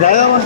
যায় আমার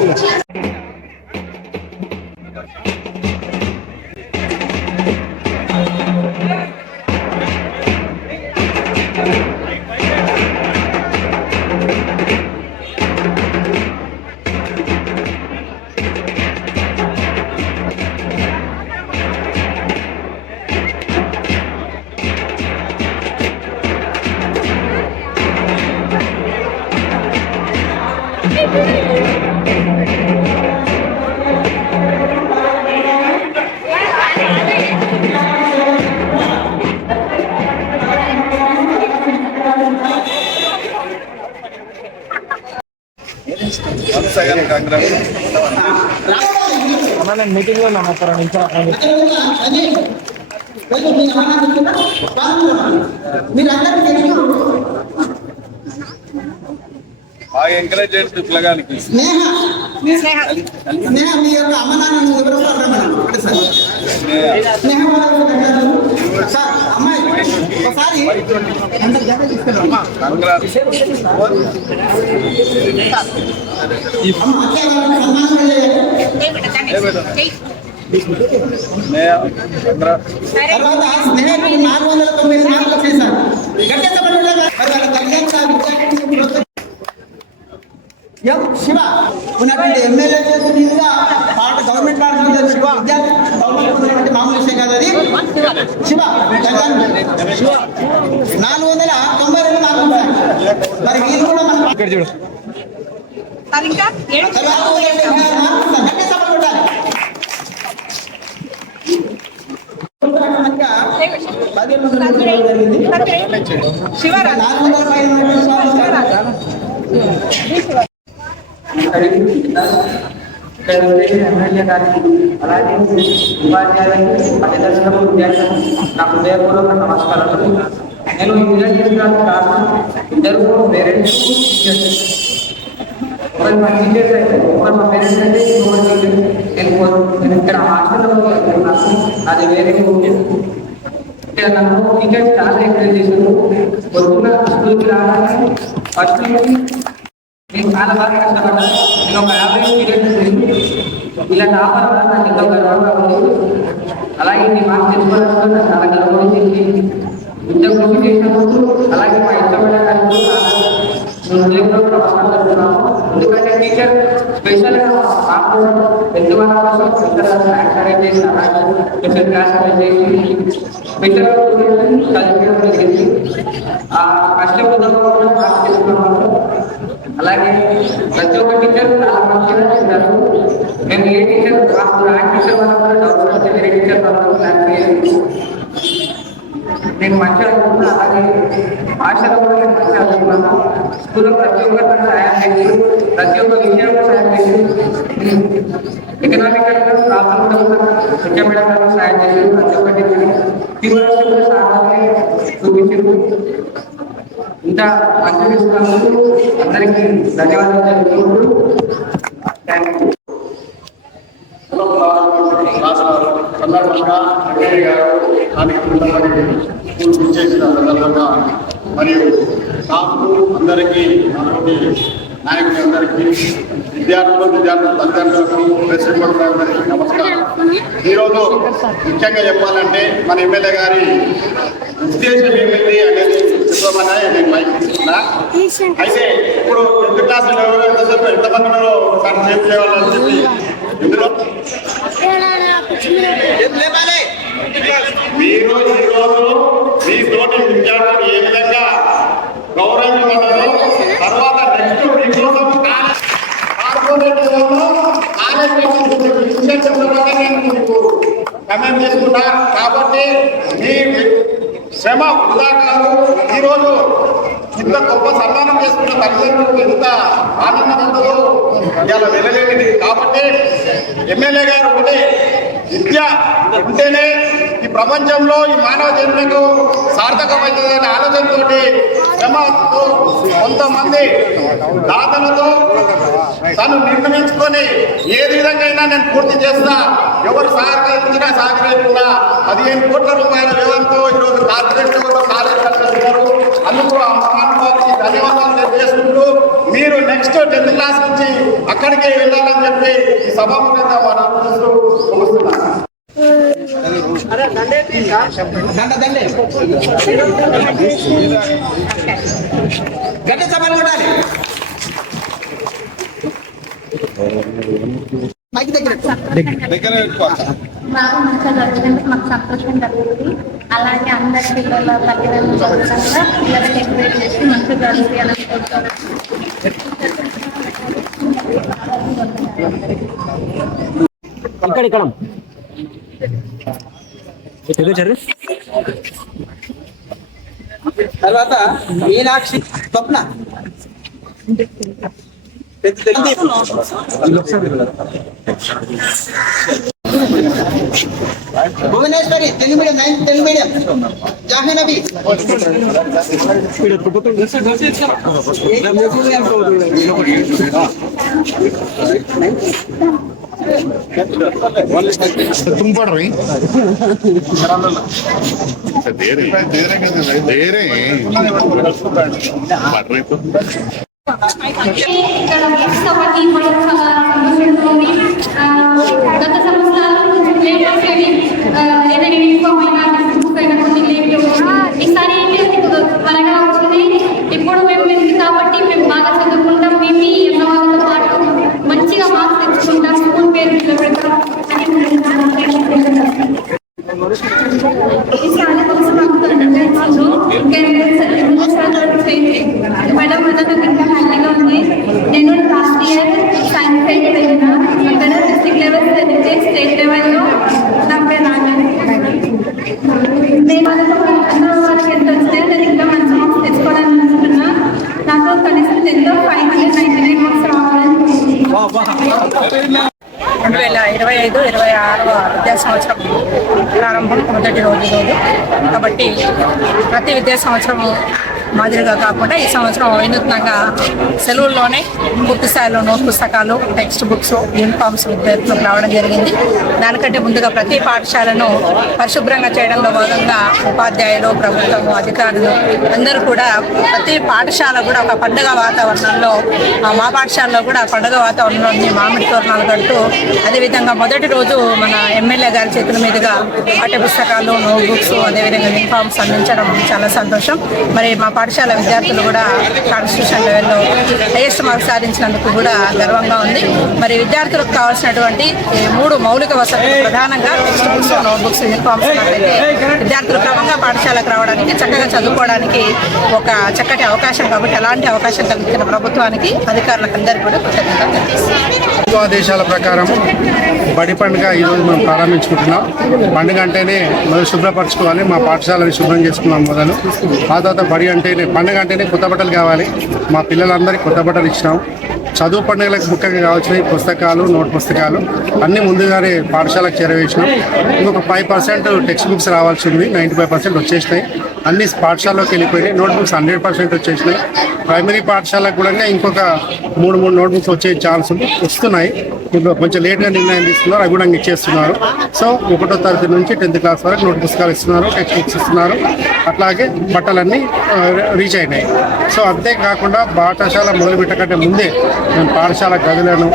సెకండ్ కాంగ్రెస్ మన మీటింగ్లో ఉన్నాం ఒక రెండు నిమిషాలు మీరందరూ తెలుసు బాగా ఎంకరేజ్ చేయండి పిల్లగానికి స్నేహ స్నేహ మీ యొక్క అమ్మ నాన్న ఎవరో రమ్మని ఒకసారి స్నేహ వాళ్ళ దగ్గర సార్ అమ్మాయి ఒకసారి అందరు జత తీసుకెళ్ళండి కాంగ్రెస్ అమ్మ అత్తయ్య వాళ్ళకి సన్మానం చేయాలి. కాంగ్రెస్ తర్వాత స్నేహితులు నాలుగు వందల తొమ్మిది మార్కులు వచ్చేసారు గట్టెత్తబడి ఉండగా మరి వాళ్ళ తల్లిదండ్రులు విద్యార్థులకు ప్రోత్సహి- ఎం శివ. ఉన్నటువంటి ఎమ్మెల్యే మీదుగా పాట గవర్నమెంట్ పాఠశాల చదివిన విద్యార్థి గవర్నమెంట్ మామూలు విషయం కాదు అది. శివ శివ. నాలుగు వందల తొంభై రెండు మార్కులు ఉన్నాయి. మరి వీళ్ళు కూడా మన ఇక్కడ చూడు. శివరాత్రి నాలుగు వందల పైన ఉన్నటువంటి స్వామి ఇక్కడ ఉండేది ఎమ్మెల్యే గారికి అలాగే ఉపాధ్యాయులకు పర్యదర్శకులకు విద్యార్థులకు నా హృదయపూర్వక నమస్కారాలు నేను ఈ విధంగా చేయడానికి కారణం ఇద్దరు పేరెంట్స్ ఒకరి మా టీచర్స్ అయితే ఒకరి మా పేరెంట్స్ అయితే ఇంకొకరి టీచర్ నేను కో- నేను ఇక్కడ హాస్టల్లో నాకు అది వేరే ఊరు. ఇక్కడ నాకు టీచర్స్ చాలా ఎంకరేజ్ చేశారు పొద్దున్న స్కూల్కి రాగానే ఫస్ట్ నుంచి నేను చాలా బాగా కష్టపడ్డా నేను ఒక యాభై స్టూడెంట్ ఇలా టాపర్ అవ్వడం నాకు ఎంతో గర్వంగా ఉంది. అలాగే నీ మాట తెలుసుకోవడంతో నాకు చాలా గర్వం ఉంది ఇంత కృషి చేసినందుకు అలాగే మా ఇష్టపడడానికి ఎందుకంటే టీచర్ స్పెషల్గా మాకు పెద్ద వాళ్ళ కోసం స్పెషల్ స్నాక్స్ అరేంజ్ చేసి అలాగే స్పెషల్ క్లాస్ అరేంజ్ చేసి స్పెషల్ చదివించడం ఆ అలాగే ప్రతి ఒక్క టీచర్ చాలా మంచిగా చేశారు మేము ఏ టీచర్ మాకు ఆ టీచర్ వల్ల కూడా డౌట్ వస్తే వేరే టీచర్ వల్ల కూడా నాకు తెలియదు. నేను మంచిగా అనుకున్నా అలాగే భాషలో కూడా నేను మంచిగా అనుకున్నాను స్కూల్లో ప్రతి ఒక్కరికి సహాయం చేసి ప్రతి ఒక్క విషయంలో సహాయం చేసి ఎకనామికల్ ప్రాబ్లం కూడా ముఖ్య మేడం గారు సహాయం చేసి ప్రతి ఒక్క టీచర్ తీవ్రంగా కూడా సహాయం చూపించారు ఇంత మంచి అందరికీ ధన్యవాదాలు తెలుపుకుంటూ సందర్భంగా వెంకయ్య గారు స్థానిక సందర్భంగా మరియు నాకు అందరికీ నాతోటి నాయకులు అందరికీ విద్యార్థులు విద్యార్థుల తల్లిదండ్రులకు ప్రెసిడెంట్ అందరికీ నమస్కారం. ఈరోజు ముఖ్యంగా చెప్పాలంటే మన ఎమ్మెల్యే గారి ఉద్దేశం ఏమిటి అనేది నేను మైక్ తీసుకున్నా అయితే ఇప్పుడు టెన్త్ క్లాస్ ఎంతసేపు ఎంతమంది ఉన్నారో ఒకసారి సేపు చేయాలని చెప్పి ఇందులో? మీరు ఈ రోజు మీ తోటి విద్యార్థులు ఏ విధంగా గౌరవించబడ్డారో తర్వాత నెక్స్ట్ మీకోసం కార్పొరేట్ కాలేజ్ నేను మీకు సమయం చేసుకున్నా కాబట్టి మీ శ్రమ వృధా కాదు ఈరోజు ఇంత గొప్ప సన్మానం చేసుకున్న తల్లిదండ్రులకు ఎంత ఆనందం ఉంటుందో ఇలా వెళ్ళలేనిది. కాబట్టి ఎమ్మెల్యే గారు ఒకటి విద్య ఉంటేనే ఈ ప్రపంచంలో ఈ మానవ జన్మకు సార్థకమవుతుందనే ఆలోచనతోటి శ్రమతో కొంతమంది దాతలతో తను నిర్ణయించుకొని ఏ విధంగా అయినా నేను పూర్తి చేస్తా. ఎవరు సహకరించినా సహకరించినా పదిహేను కోట్ల రూపాయల వ్యయంతో ఈరోజు కార్పొరేట్ కట్టిస్తున్నారు అందుకు ఆ మహానుభావునికి ధన్యవాదాలు తెలియజేసుకుంటూ మీరు నెక్స్ట్ టెన్త్ క్లాస్ నుంచి అక్కడికే వెళ్ళాలని చెప్పి ఈ సభాముఖంగా మనం ముగిస్తున్నాను దండ దండే గట్టి సభలు కొట్టాలి. దగ్గర బాగా మంచిగా జరిగినందుకు మాకు సంతోషం కలిగింది అలాగే అందరి పిల్లల తల్లిదండ్రులు పిల్లలకి ఎంకరేజ్ చేసి మంచిగా కోరుతాను ఇక్కడ ఇక్కడ తర్వాత Meenakshi Swapna. Bhuvaneshwari Telugu medium ninth Telugu medium Jahnavi ತುಂಬ್ಕೊಡ್ರಿ ಬೇರೆ ಬೇರೆ ಬೇರೆ ಬರ್ರಿ Terima kasih. ఐదు ఇరవై ఆరవ విద్యా సంవత్సరం ప్రారంభం మొదటి రోజు రోజు. కాబట్టి ప్రతి విద్యా సంవత్సరం మాదిరిగా కాకుండా ఈ సంవత్సరం వినూత్నంగా సెలవుల్లోనే పూర్తి స్థాయిలో నోట్ పుస్తకాలు టెక్స్ట్ బుక్స్ యూనిఫామ్స్ విద్యార్థులకు రావడం జరిగింది. దానికంటే ముందుగా ప్రతి పాఠశాలను పరిశుభ్రంగా చేయడంలో భాగంగా ఉపాధ్యాయులు ప్రభుత్వము అధికారులు అందరూ కూడా ప్రతి పాఠశాల కూడా ఒక పండుగ వాతావరణంలో ఆ, మా పాఠశాలలో కూడా పండుగ వాతావరణంలో మామిడి తోరణాలు కడుతూ అదేవిధంగా మొదటి రోజు మన ఎమ్మెల్యే గారి చేతుల మీదుగా పాఠ్య పుస్తకాలు నోట్ బుక్స్ అదేవిధంగా యూనిఫామ్స్ అందించడం చాలా సంతోషం. మరి మా పాఠశాల విద్యార్థులు కూడా కాన్స్టిట్యూషన్ లెవెల్లో హైయెస్ట్ మార్క్స్ సాధించినందుకు కూడా గర్వంగా ఉంది. మరి విద్యార్థులకు కావాల్సినటువంటి మూడు మౌలిక వసతులు ప్రధానంగా టెక్స్ట్ బుక్స్ నోట్బుక్స్ యూనిఫామ్స్ విద్యార్థులు క్రమంగా పాఠశాలకు రావడానికి చక్కగా చదువుకోవడానికి ఒక చక్కటి అవకాశం కాబట్టి అలాంటి అవకాశం కల్పించిన ప్రభుత్వానికి అధికారులకు అందరికీ కూడా కృతజ్ఞతలు ఆదేశాల ప్రకారం బడి పండుగ ఈరోజు మనం ప్రారంభించుకుంటున్నాం. పండుగ అంటేనే మనం శుభ్రపరచుకోవాలి మా పాఠశాలని శుభ్రం చేసుకున్నాం మొదలు. ఆ తర్వాత బడి అంటే పండుగ అంటేనే కొత్త బట్టలు కావాలి. మా పిల్లలందరికీ కొత్త బట్టలు ఇచ్చినాం. చదువు పండుగలకు ముఖ్యంగా కావాల్సినవి పుస్తకాలు నోట్ పుస్తకాలు అన్నీ ముందుగానే పాఠశాలకు చేరవేసినాం. ఇంకొక ఫైవ్ పర్సెంట్ టెక్స్ట్ బుక్స్ రావాల్సి ఉంది. నైంటీ ఫైవ్ పర్సెంట్ వచ్చేసినాయి. అన్ని పాఠశాలలోకి వెళ్ళిపోయినాయి. నోట్బుక్స్ హండ్రెడ్ పర్సెంట్ వచ్చేసినాయి. ప్రైమరీ పాఠశాలకు కూడా ఇంకొక మూడు మూడు నోట్బుక్స్ వచ్చే ఛాన్స్ ఉంది. వస్తున్నాయి. ఇప్పుడు కొంచెం లేట్గా నిర్ణయం తీసుకున్నారు. అవి కూడా ఇచ్చేస్తున్నారు. సో ఒకటో తరగతి నుంచి టెన్త్ క్లాస్ వరకు నోట్ పుస్తకాలు ఇస్తున్నారు టెక్స్ట్ బుక్స్ ఇస్తున్నారు. అట్లాగే బట్టలన్నీ రీచ్ అయినాయి. సో అంతేకాకుండా పాఠశాల మొదలుపెట్టకంటే ముందే మేము పాఠశాల గదులను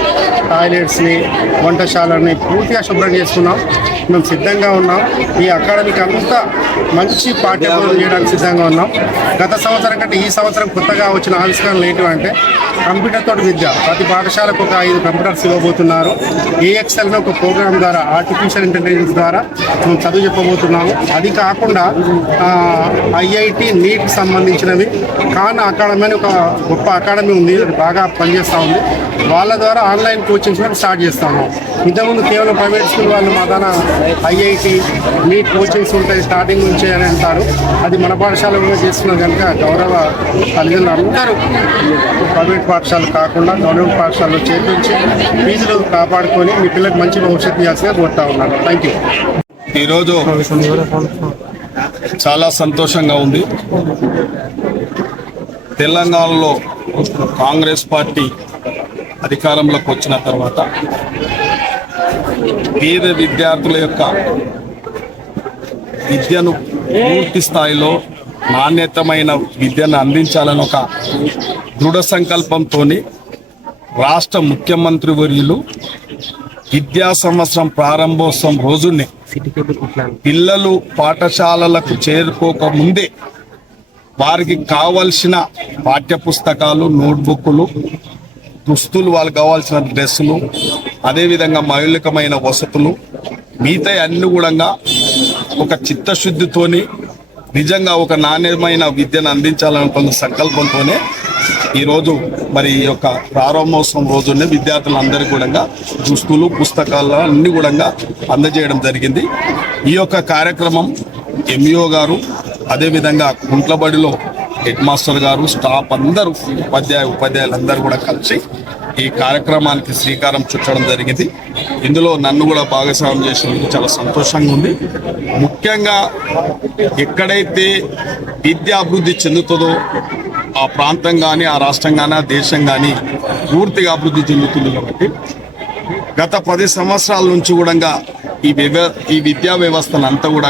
టాయిలెట్స్ని వంటశాలని పూర్తిగా శుభ్రం చేసుకున్నాం. మేము సిద్ధంగా ఉన్నాం. ఈ అకాడమిక్ అంతా మంచి పాఠ్య చేయడానికి సిద్ధంగా ఉన్నాం. గత సంవత్సరం కంటే ఈ సంవత్సరం కొత్తగా వచ్చిన ఆవిష్కరణలు ఏంటివంటే కంప్యూటర్ తోటి విద్య. ప్రతి పాఠశాలకు ఒక ఐదు కంప్యూటర్స్ ఇవ్వబోతున్నారు. ఏఎక్స్ఎల్ ఒక ప్రోగ్రామ్ ద్వారా ఆర్టిఫిషియల్ ఇంటెలిజెన్స్ ద్వారా మేము చదువు చెప్పబోతున్నాము. అది కాకుండా ఐఐటి నీట్ సంబంధించినవి. ఖాన్ అకాడమీ అని ఒక గొప్ప అకాడమీ ఉంది. అది బాగా పనిచేస్తూ ఉంది. వాళ్ళ ద్వారా ఆన్లైన్ కోచింగ్స్ కూడా స్టార్ట్ చేస్తాము ఇంతకుముందు కేవలం ప్రైవేట్ స్కూల్ వాళ్ళు మా దాన ఐఐటి నీట్ కోచింగ్స్ ఉంటాయి స్టార్టింగ్ నుంచే అని అంటారు. అది మన పాఠశాల చేస్తున్నాం కనుక గౌరవ తల్లిదండ్రులు అందరూ ప్రైవేట్ పాఠశాలలు కాకుండా గవర్నమెంట్ పాఠశాలలో చేర్పించి ఫీజులు కాపాడుకొని మీ పిల్లలకు మంచి భవిష్యత్తు ఇవ్వాల్సిందిగా కోరుతా ఉన్నాను. థ్యాంక్ యూ ఈరోజు చాలా సంతోషంగా ఉంది. తెలంగాణలో కాంగ్రెస్ పార్టీ అధికారంలోకి వచ్చిన తర్వాత పేద విద్యార్థుల యొక్క విద్యను పూర్తి స్థాయిలో నాణ్యతమైన విద్యను అందించాలని ఒక దృఢ సంకల్పంతో రాష్ట్ర ముఖ్యమంత్రి వర్యులు విద్యా సంవత్సరం ప్రారంభోత్సవం రోజునే పిల్లలు పాఠశాలలకు చేరుకోక ముందే వారికి కావలసిన పాఠ్య పుస్తకాలు నోట్బుక్లు దుస్తులు వాళ్ళకి కావాల్సిన డ్రెస్సులు అదేవిధంగా మౌలికమైన వసతులు మిగతా అన్ని కూడా ఒక చిత్తశుద్ధితోని నిజంగా ఒక నాణ్యమైన విద్యను అందించాలనుకున్న సంకల్పంతోనే ఈరోజు మరి ఈ యొక్క ప్రారంభోత్సవం రోజునే విద్యార్థులందరికీ కూడా దుస్తులు పుస్తకాలు అన్నీ కూడా అందజేయడం జరిగింది. ఈ యొక్క కార్యక్రమం ఎంఈఓ గారు అదేవిధంగా కుంట్లబడిలో హెడ్ మాస్టర్ గారు స్టాఫ్ అందరూ ఉపాధ్యాయ ఉపాధ్యాయులు అందరూ కూడా కలిసి ఈ కార్యక్రమానికి శ్రీకారం చుట్టడం జరిగింది. ఇందులో నన్ను కూడా భాగస్వామ్యం చేసినందుకు చాలా సంతోషంగా ఉంది. ముఖ్యంగా ఎక్కడైతే విద్య అభివృద్ధి చెందుతుందో ఆ ప్రాంతం కానీ ఆ రాష్ట్రం కానీ ఆ దేశం కానీ పూర్తిగా అభివృద్ధి చెందుతుంది కాబట్టి గత పది సంవత్సరాల నుంచి కూడా ఈ వ్యవ ఈ విద్యా వ్యవస్థను అంతా కూడా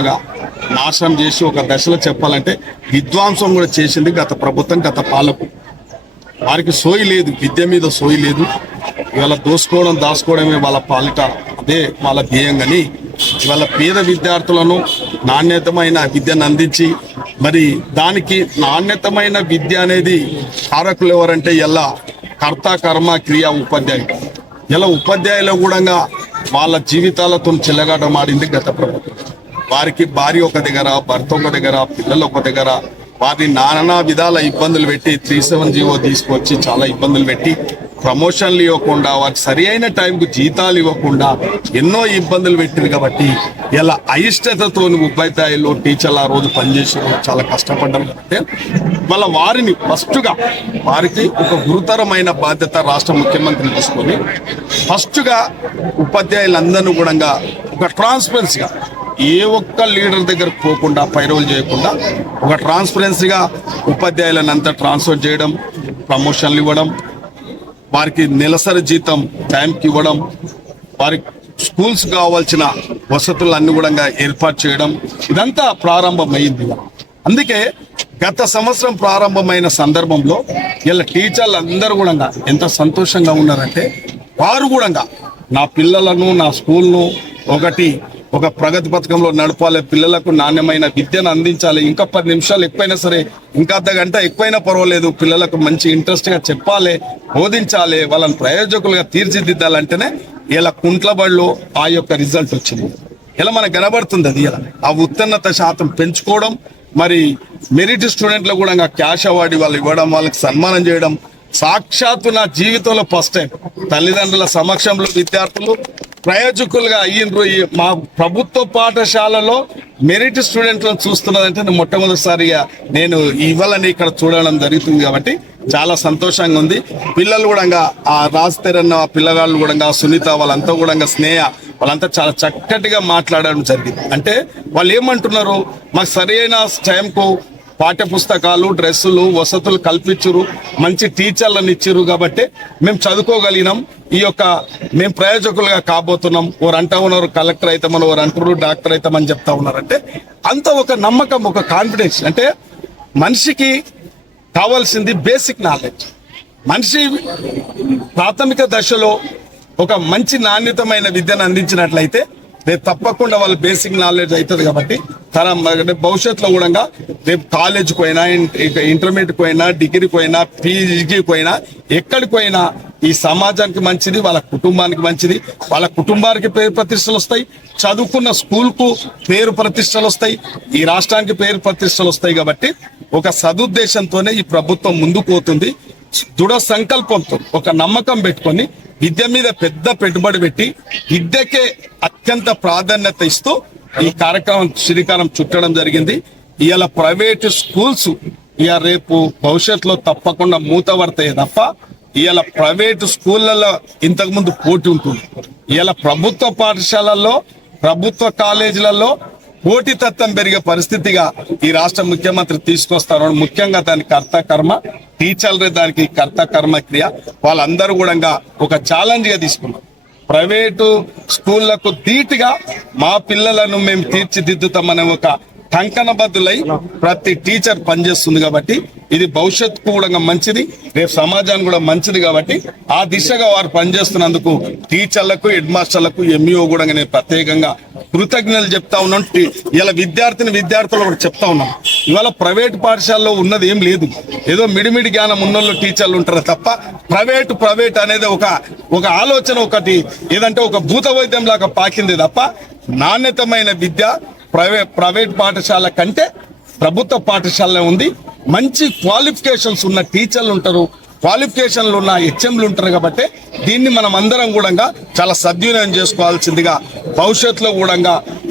నాశనం చేసి ఒక దశలో చెప్పాలంటే విద్వాంసం కూడా చేసింది గత ప్రభుత్వం గత పాలకు వారికి సోయి లేదు విద్య మీద సోయి లేదు. ఇవాళ దోసుకోవడం దాచుకోవడమే వాళ్ళ పాలిట. అదే వాళ్ళ ధ్యేయం కానీ ఇవాళ పేద విద్యార్థులను నాణ్యతమైన విద్యను అందించి మరి దానికి నాణ్యతమైన విద్య అనేది కారకులు ఎవరంటే ఎలా? కర్త కర్మ క్రియ ఉపాధ్యాయులు ఇలా ఉపాధ్యాయులు కూడా వాళ్ళ జీవితాలతో చెల్లగాటం ఆడింది గత ప్రభుత్వం. వారికి భార్య ఒక దగ్గర భర్త ఒక దగ్గర పిల్లలు ఒక దగ్గర వారిని నానా విధాల ఇబ్బందులు పెట్టి త్రీ సెవెన్ జీవో తీసుకొచ్చి చాలా ఇబ్బందులు పెట్టి ప్రమోషన్లు ఇవ్వకుండా వారికి సరి అయిన టైంకు జీతాలు ఇవ్వకుండా ఎన్నో ఇబ్బందులు పెట్టింది కాబట్టి ఇలా అయిష్టతతో ఉపాధ్యాయులు టీచర్లు ఆ రోజు పనిచేసారు చాలా కష్టపడ్డారు కాబట్టి మళ్ళీ వారిని ఫస్ట్గా వారికి ఒక గురుతరమైన బాధ్యత రాష్ట్ర ముఖ్యమంత్రి తీసుకొని ఫస్ట్గా ఉపాధ్యాయులందరినీ కూడా ఒక ట్రాన్స్పరెన్సీగా ఏ ఒక్క లీడర్ దగ్గర పోకుండా పైరోల్ చేయకుండా ఒక ట్రాన్స్పరెన్సీగా ఉపాధ్యాయులను అంతా ట్రాన్స్ఫర్ చేయడం ప్రమోషన్లు ఇవ్వడం వారికి నెలసరి జీతం టైంకి ఇవ్వడం వారికి స్కూల్స్ కావాల్సిన వసతులు అన్ని కూడా ఏర్పాటు చేయడం ఇదంతా ప్రారంభమైంది అందుకే గత సంవత్సరం ప్రారంభమైన సందర్భంలో ఇలా టీచర్లు అందరూ కూడా ఎంత సంతోషంగా ఉన్నారంటే వారు కూడా నా పిల్లలను నా స్కూల్ను ఒకటి ఒక ప్రగతి పథకంలో నడపాలి పిల్లలకు నాణ్యమైన విద్యను అందించాలి. ఇంకా పది నిమిషాలు ఎక్కువైనా సరే ఇంకా అర్ధ గంట ఎక్కువైనా పర్వాలేదు. పిల్లలకు మంచి ఇంట్రెస్ట్గా చెప్పాలి బోధించాలి. వాళ్ళని ప్రయోజకులుగా తీర్చిదిద్దాలంటేనే ఇలా కుంట్లబడిలో ఆ యొక్క రిజల్ట్ వచ్చింది. ఇలా మనకు కనబడుతుంది అది ఇలా. ఆ ఉత్తీర్ణత శాతం పెంచుకోవడం మరి మెరిట్ స్టూడెంట్లు కూడా క్యాష్ అవార్డు వాళ్ళు ఇవ్వడం వాళ్ళకి సన్మానం చేయడం. సాక్షాత్తు నా జీవితంలో ఫస్ట్ టైం తల్లిదండ్రుల సమక్షంలో విద్యార్థులు ప్రయోజకులుగా అయ్యిండ్రు మా ప్రభుత్వ పాఠశాలలో మెరిట్ స్టూడెంట్లను చూస్తున్నదంటే నేను మొట్టమొదటిసారిగా నేను ఇవ్వాలని ఇక్కడ చూడడం జరుగుతుంది కాబట్టి చాలా సంతోషంగా ఉంది. పిల్లలు కూడా ఆ రాజతెరన్న పిల్లగాళ్ళు కూడా సునీత వాళ్ళంతా కూడా స్నేహ వాళ్ళంతా చాలా చక్కటిగా మాట్లాడడం జరిగింది. అంటే వాళ్ళు ఏమంటున్నారు? మాకు సరైన టైంకు పాఠ్య పుస్తకాలు డ్రెస్సులు వసతులు కల్పించురు. మంచి టీచర్లను ఇచ్చిరు కాబట్టి మేము చదువుకోగలిగినాం. ఈ యొక్క మేము ప్రయోజకులుగా కాబోతున్నాం. ఓరు అంటా ఉన్నారు కలెక్టర్ అవుతామని ఓరు అంటారు డాక్టర్ అవుతామని చెప్తా ఉన్నారంటే అంత ఒక నమ్మకం ఒక కాన్ఫిడెన్స్ అంటే మనిషికి కావాల్సింది బేసిక్ నాలెడ్జ్ మనిషి ప్రాథమిక దశలో ఒక మంచి నాణ్యతమైన విద్యను అందించినట్లయితే రేపు తప్పకుండా వాళ్ళ బేసిక్ నాలెడ్జ్ అవుతుంది కాబట్టి తన రేపు భవిష్యత్తులో కూడా రేపు కాలేజ్కి పోయినా ఇక ఇంటర్మీడియట్కి పోయినా డిగ్రీకి పోయినా పీజీకి పోయినా ఎక్కడికి పోయినా ఈ సమాజానికి మంచిది వాళ్ళ కుటుంబానికి మంచిది. వాళ్ళ కుటుంబానికి పేరు ప్రతిష్టలు వస్తాయి. చదువుకున్న స్కూల్కు పేరు ప్రతిష్టలు వస్తాయి. ఈ రాష్ట్రానికి పేరు ప్రతిష్టలు వస్తాయి కాబట్టి ఒక సదుద్దేశంతోనే ఈ ప్రభుత్వం ముందుకు పోతుంది. దృఢ సంకల్పంతో ఒక నమ్మకం పెట్టుకొని విద్య మీద పెద్ద పెట్టుబడి పెట్టి విద్యకే అత్యంత ప్రాధాన్యత ఇస్తూ ఈ కార్యక్రమం శ్రీకారం చుట్టడం జరిగింది. ఇవాళ ప్రైవేట్ స్కూల్స్ ఇవాళ రేపు భవిష్యత్తులో తప్పకుండా మూతపడతాయి తప్ప ఇవాళ ప్రైవేట్ స్కూళ్ళలో ఇంతకుముందు పోటీ ఉంటుంది. ఇవాళ ప్రభుత్వ పాఠశాలల్లో ప్రభుత్వ కాలేజీలలో పోటీతత్వం పెరిగే పరిస్థితిగా ఈ రాష్ట్ర ముఖ్యమంత్రి తీసుకొస్తారు ముఖ్యంగా దాని కర్త కర్మ టీచర్లే దానికి కర్త కర్మ క్రియ. వాళ్ళందరూ కూడా ఒక ఛాలెంజ్గా తీసుకున్నారు. ప్రైవేటు స్కూళ్ళకు ధీటుగా మా పిల్లలను మేము తీర్చిదిద్దుతామనే ఒక కంకణబద్దులై ప్రతి టీచర్ పనిచేస్తుంది కాబట్టి ఇది భవిష్యత్తు కూడా మంచిది రేపు సమాజానికి కూడా మంచిది కాబట్టి ఆ దిశగా వారు పనిచేస్తున్నందుకు టీచర్లకు హెడ్ మాస్టర్లకు ఎంఈఓ కూడా నేను ప్రత్యేకంగా కృతజ్ఞతలు చెప్తా ఉన్నాను. ఇలా విద్యార్థిని విద్యార్థులు కూడా చెప్తా ఉన్నాం ఇవాళ ప్రైవేట్ పాఠశాలలో ఉన్నది ఏం లేదు. ఏదో మిడిమిడి జ్ఞానం ఉన్నోళ్ళు టీచర్లు ఉంటారు తప్ప ప్రైవేట్ ప్రైవేట్ అనేది ఒక ఒక ఆలోచన ఒకటి ఏదంటే ఒక భూత వైద్యం లాగా పాకింది తప్ప నాణ్యతమైన విద్య ప్రైవేట్ ప్రైవేట్ పాఠశాల కంటే ప్రభుత్వ పాఠశాలనే ఉంది. మంచి క్వాలిఫికేషన్స్ ఉన్న టీచర్లు ఉంటారు. క్వాలిఫికేషన్లు ఉన్న హెచ్ఎంలు ఉంటారు కాబట్టి దీన్ని మనం అందరం కూడా చాలా సద్వినియోగం చేసుకోవాల్సిందిగా భవిష్యత్తులో కూడా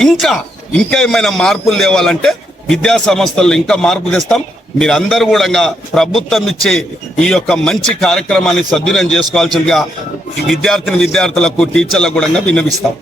ఇంకా ఇంకా ఏమైనా మార్పులు తేవాలంటే విద్యా సంస్థల్లో ఇంకా మార్పు తెస్తాం. మీరందరూ కూడా ప్రభుత్వం ఇచ్చే ఈ యొక్క మంచి కార్యక్రమాన్ని సద్వినియోగం చేసుకోవాల్సిందిగా ఈ విద్యార్థిని విద్యార్థులకు టీచర్లకు కూడా విన్నవిస్తాం.